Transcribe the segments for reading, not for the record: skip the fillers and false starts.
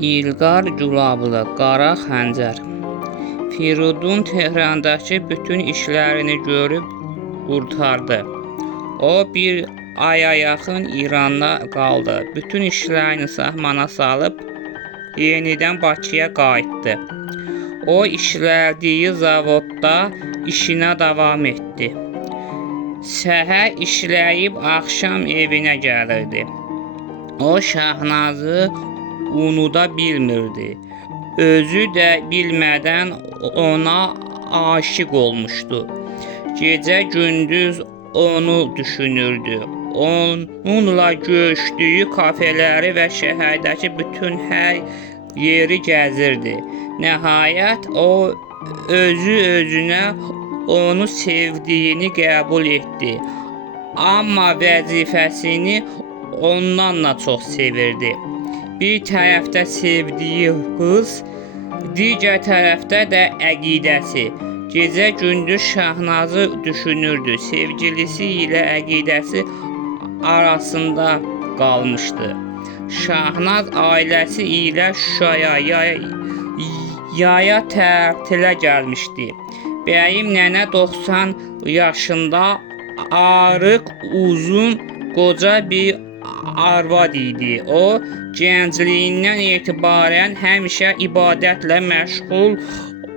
İlqar Gülablı, Qara Xəncər. Firudun Tehrandakı bütün işlərini görüb qurtardı. O bir aya yaxın İranda qaldı. Bütün işlərini sahmana salıb yenidən Bakıya qayıtdı. O işlədiyi zavodda işinə davam etdi. Səhər işləyib axşam evinə gəlirdi. O Şahnazı unuda bilmirdi. Özü də bilmədən ona aşiq olmuşdu. Gecə gündüz onu düşünürdü. Onunla görüşdüyü kafeleri və şəhərdəki bütün hər yeri gəzirdi. Nəhayət o özünə onu sevdiyini qəbul etdi. Amma vəzifəsini ondan da çox sevirdi. Bir tərəfdə sevdiyi qız, digər tərəfdə də əqidəsi. Gecə gündüz Şahnazı düşünürdü. Sevgilisi ilə əqidəsi arasında qalmışdı. Şahnaz ailəsi ilə Şuşaya yaya tətilə gəlmişdi. Bəyim nənə 90 yaşında arıq, uzun, qoca bir arvad idi. O, gəncliyindən etibarən həmişə ibadətlə məşğul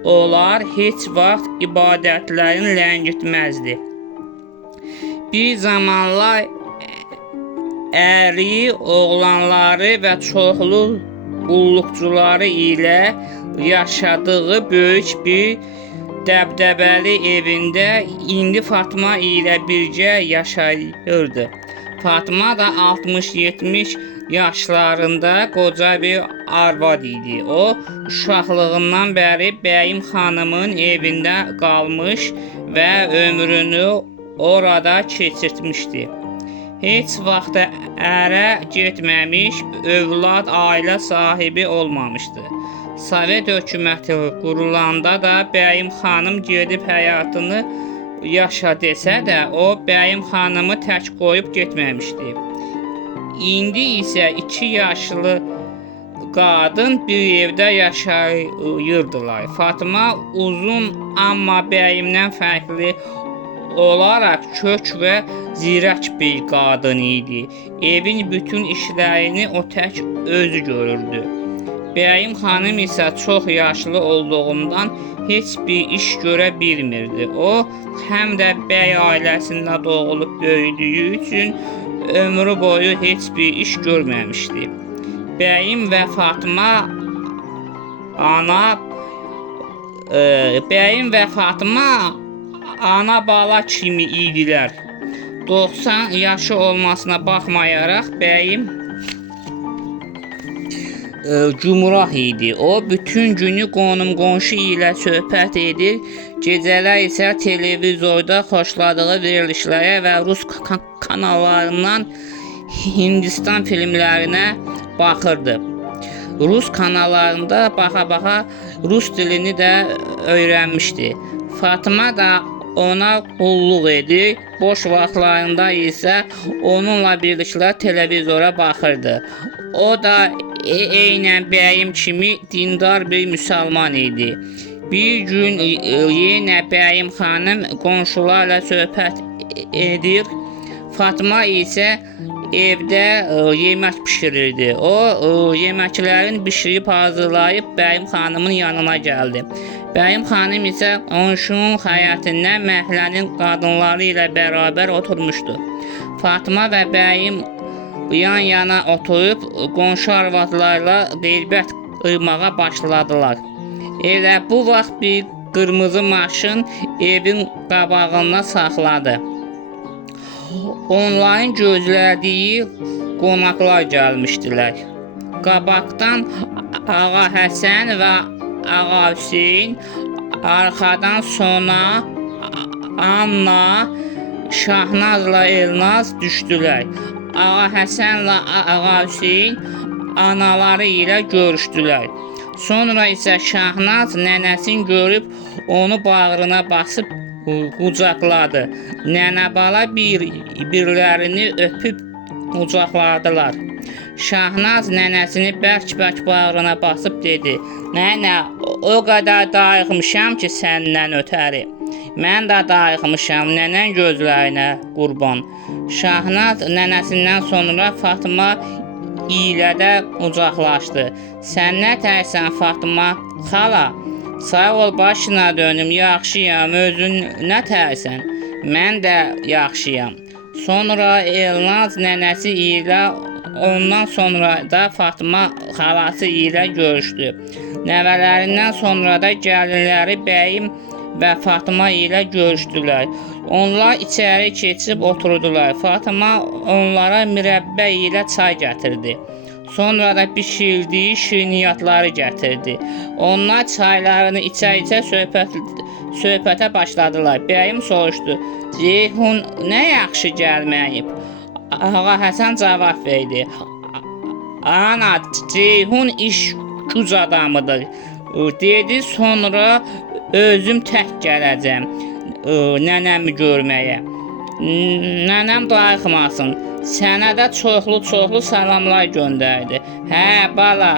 olar, heç vaxt ibadətlərini ləngitməzdi. Bir zamanlar əri, oğlanları və çoxlu qulluqçuları ilə yaşadığı böyük bir dəbdəbəli evində indi Fatma ilə birgə yaşayırdı. Fatma da 60-70 yaşlarında qoca bir arvad idi. O, uşaqlığından bəri Bəyim xanımın evində qalmış və ömrünü orada keçirtmişdi. Heç vaxt ərə getməmiş, övlad, ailə sahibi olmamışdı. Sovet hökuməti qurulanda da Bəyim xanım gedib həyatını yaşa desə də, o Bəyim xanımı tək qoyub getməmişdi. İndi isə 2 yaşlı qadın bir evdə yaşayırdılar. Fatma uzun, amma Bəyimdən fərqli olaraq kök və zirək bir qadın idi. Evin bütün işlərini o tək özü görürdü. Bəyim xanım isə çox yaşlı olduğundan heç bir iş görə bilmirdi. O, həm də bəy ailəsində doğulub böyüdüyü üçün ömrü boyu heç bir iş görməmişdi. Bəyim və Fatma ana bala kimi idilər. 90 yaşı olmasına baxmayaraq Bəyim cumrah idi. O bütün günü qonum-qonşu ilə söhbət edir, gecələr isə televizorda xoşladığı verilişlərə və Rus kanallarından Hindistan filmlərinə baxırdı. Rus kanallarında baxa-baxa Rus dilini də öyrənmişdi. Fatma da ona qulluq edir, boş vaxtlarında isə onunla birlikdə televizora baxırdı. O da eynən Bəyim kimi dindar bir müsəlman idi. Bir gün yenə Bəyim xanım qonşularla söhbət edir. Fatma isə evdə yemək bişirirdi. O yeməklərin bişirib hazırlayıb Bəyim xanımın yanına gəldi. Bəyim xanım isə qonşunun həyətindən məhəllənin qadınları ilə bərabər oturmuşdu. Fatma və Bəyim yan-yana oturub qonşu arvadlarla qeybət qırmağa başladılar. Elə bu vaxt bir qırmızı maşın evin qabağına saxladı. Onların gözlədiyi qonaqlar gəlmişdilər. Qabaqdan Ağa Həsən və Ağa Hüseyn, arxadan Sona, Anna, Şahnazla Elnaz düşdülər. Ağa Həsənlə Ağa Hüseyn anaları ilə görüşdülər. Sonra isə Şahnaz nənəsini görüb onu bağrına basıb qucaqladı. Nənə bala bir-birlərini öpüb qucaqladılar. Şahnaz nənəsini bərk-bərk bağrına basıb dedi: "Nənə, o qədər darıxmışam ki, səndən ötəri. Mən də darıxmışam nənən gözlərinə qurban." Şahnaz nənəsindən sonra Fatma ilə də qucaqlaşdı. "Sən nə tərsən Fatma xala? Sağ ol, başına dönüm, yaxşıyam. Özün nə tərsən?" "Mən də yaxşıyam." Sonra Elnaz nənəsi ilə, ondan sonra da Fatma xalası ilə görüşdü. Nəvələrindən sonra da gəlinləri Bəyim və Fatma ilə görüşdülər. Onlar içəri keçib oturdular. Fatma onlara mürəbbə ilə çay gətirdi. Sonra da bişirdiyi şirniyyatları gətirdi. Onlar çaylarını içə-içə söhbətə başladılar. Bəyim soruşdu: "Ceyhun nə yaxşı gəlməyib?" Ağa Həsən cavab verdi: "Ana, Ceyhun iş güc adamıdır," dedi. "Sonra özüm tək gələcəm nənəmi görməyə. Nənəm darıxmasın. Sənə də çoxlu salamlar göndərdi." "Hə, bala,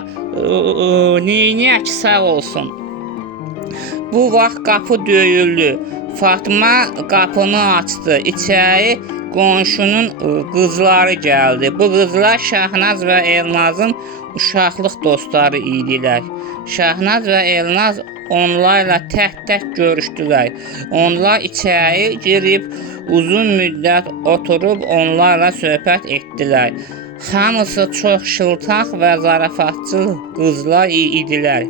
neyniyək, sağ olsun." Bu vaxt qapı döyüldü. Fatma qapını açdı. İçəri qonşunun qızları gəldi. Bu qızlar Şahnaz və Elnazın uşaqlıq dostları idilər. Şahnaz və Elnaz onlarla tək-tək görüşdülər. Onlar içəri girib uzun müddət oturub onlarla söhbət etdilər. Hamısı çox şıltaq və zarafatçıl qızlar idilər.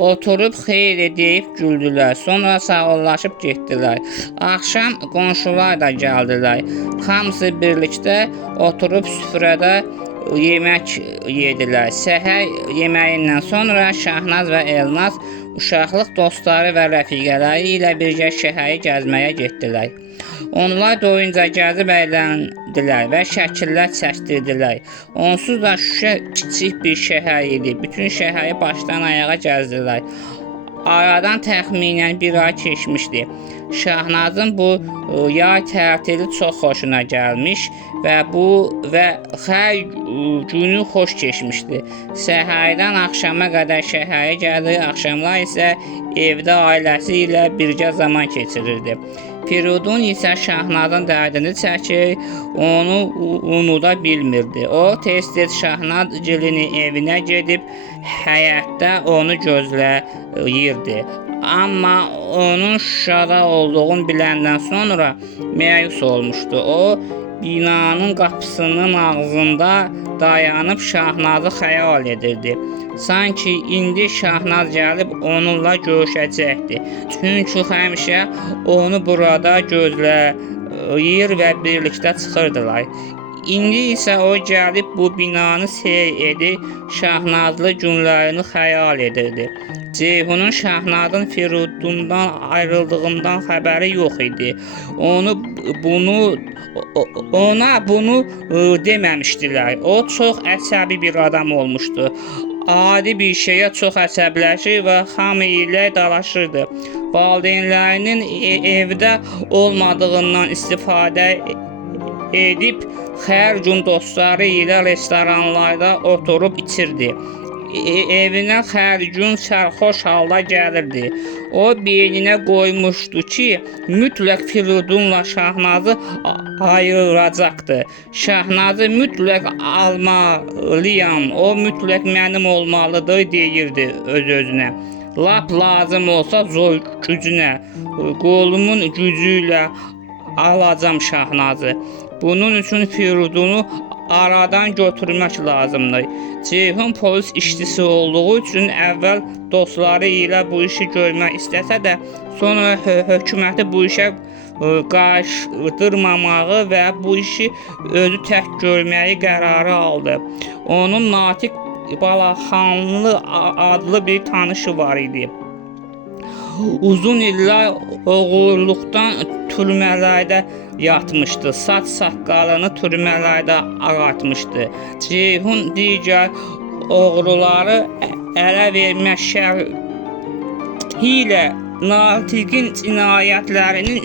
Oturub xeyir deyib güldülər. Sonra sağollaşıb getdilər. Axşam qonşular da gəldilər. Hamısı birlikdə oturub süfrədə yemək yedilər. Səhər yeməyindən sonra Şahnaz və Elnaz uşaqlıq dostları və rəfiqələri ilə birgə şəhəri gəzməyə getdilər. Onlar doyunca gəzib əyləndilər və şəkillər çəkdirdilər. Onsuz da Şuşa kiçik bir şəhər idi. Bütün şəhəri başdan ayağa gəzdilər. Aradan təxminən bir ay keçmişdi. Şahnazın bu yay tətili çox xoşuna gəlmiş və hər günü xoş keçmişdi. Səhərdən axşama qədər şəhərə gəlir, axşamlar isə evdə ailəsi ilə birgə zaman keçirirdi. Firidun isə Şahnazın dərdini çəkir, onu unuda bilmirdi. O tez-tez Şahnazgilinin evinə gedib həyətdə onu gözləyirdi. Amma onun Şuşada olduğunu biləndən sonra məyus olmuşdu. O binanın qapısının ağzında dayanıb Şahnazı xəyal edirdi. Sanki indi Şahnaz gəlib onunla görüşəcəkdi. Çünki həmişə onu burada gözləyir və birlikdə çıxırdılar. İndi isə o gəlib bu binanı seyr edir, Şahnazlı günlərini xəyal edirdi. Ceyhunun Şahnazın Firidundan ayrıldığından xəbəri yox idi. Ona bunu deməmişdilər. O çox əsəbi bir adam olmuşdu. Adi bir şeyə çox əsəbləşir və hamı ilə dalaşırdı. Valideynlərinin evdə olmadığından istifadə edib hər gün dostları ilə restoranlarda oturub içirdi. Evinə hər gün sərxoş halda gəlirdi. O beyninə qoymuşdu ki, mütləq Firidunla Şahnazı ayıracaqdı. Şahnazı mütləq almalıyam, o mütləq mənim olmalıdır deyirdi öz-özünə. Lap lazım olsa zor gücünə, qolumun gücü ilə alacam Şahnazı. Bunun üçün Firidunu aradan götürmək lazımdır. Ceyhun polis işçisi olduğu üçün əvvəl dostları ilə bu işi görmək istəsə də, sonra hökuməti bu işə qarışdırmamağı və bu işi özü tək görməyi qərarı aldı. Onun Natiq Balaxanlı adlı bir tanışı var idi. Uzun illər oğurluqdan türmələrdə yatmışdı. Saç saqqalını türmələrdə ağartmışdı. Ceyhun digər oğruları ələ vermək şərti ilə Natiqin cinayətlərinin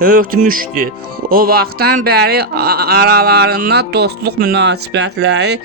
örtmüşdü. O vaxtdan bəri aralarında dostluq münasibətləri